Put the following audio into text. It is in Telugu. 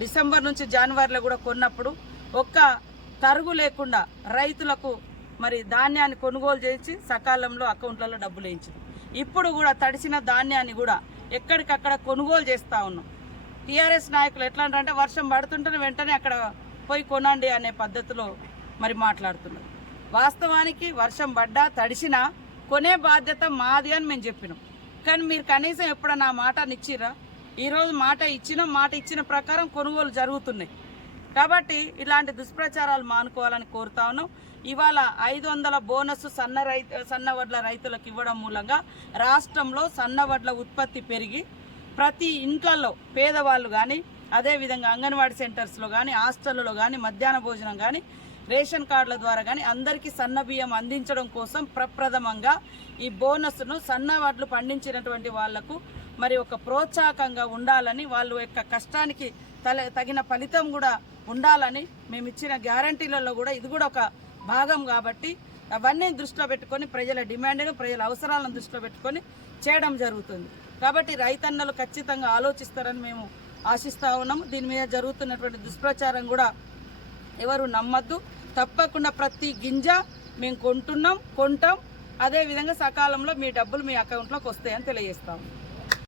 డిసెంబర్ నుంచి జనవరిలో కూడా కొన్నప్పుడు ఒక్క తరుగు లేకుండా రైతులకు మరి ధాన్యాన్ని కొనుగోలు చేసి సకాలంలో అకౌంట్లలో డబ్బులు వేయించింది. ఇప్పుడు కూడా తడిసిన ధాన్యాన్ని కూడా ఎక్కడికక్కడ కొనుగోలు చేస్తూ ఉన్నాం. టీఆర్ఎస్ నాయకులు ఎట్లా అంటే వర్షం పడుతుంటే వెంటనే అక్కడ పోయి కొనండి అనే పద్ధతిలో మరి మాట్లాడుతున్నారు. వాస్తవానికి వర్షం పడ్డా తడిసినా కొనే బాధ్యత మాది అని మేము చెప్పినాం. కానీ మీరు కనీసం ఎప్పుడన్నా ఆ మాటని ఇచ్చిరా? ఈరోజు మాట ఇచ్చిన ప్రకారం కొనుగోలు జరుగుతున్నాయి. కాబట్టి ఇలాంటి దుష్ప్రచారాలు మానుకోవాలని కోరుతా ఉన్నాం. ఇవాళ 500 బోనస్ సన్నవడ్ల రైతులకు ఇవ్వడం మూలంగా రాష్ట్రంలో సన్నవడ్ల ఉత్పత్తి పెరిగి ప్రతి ఇంట్లలో పేదవాళ్ళు కానీ, అదేవిధంగా అంగన్వాడీ సెంటర్స్లో కానీ, హాస్టళ్లలో కానీ, మధ్యాహ్న భోజనం కానీ, రేషన్ కార్డుల ద్వారా కానీ అందరికీ సన్న బియ్యం అందించడం కోసం ప్రప్రథమంగా ఈ బోనస్ను సన్నవడ్లు పండించినటువంటి వాళ్లకు మరి ఒక ప్రోత్సాహకంగా ఉండాలని, వాళ్ళ యొక్క కష్టానికి తగిన ఫలితం కూడా ఉండాలని మేము ఇచ్చిన గ్యారంటీలలో కూడా ఇది కూడా ఒక భాగం. కాబట్టి అవన్నీ దృష్టిలో పెట్టుకొని ప్రజల డిమాండ్ను, ప్రజల అవసరాలను దృష్టిలో పెట్టుకొని చేయడం జరుగుతుంది. కాబట్టి రైతన్నలు ఖచ్చితంగా ఆలోచిస్తారని మేము ఆశిస్తూ ఉన్నాము. దీని మీద జరుగుతున్నటువంటి దుష్ప్రచారం కూడా ఎవరు నమ్మద్దు. తప్పకుండా ప్రతి గింజ మేము కొంటాం. అదేవిధంగా సకాలంలో మీ డబ్బులు మీ అకౌంట్లోకి వస్తాయని తెలియజేస్తాము.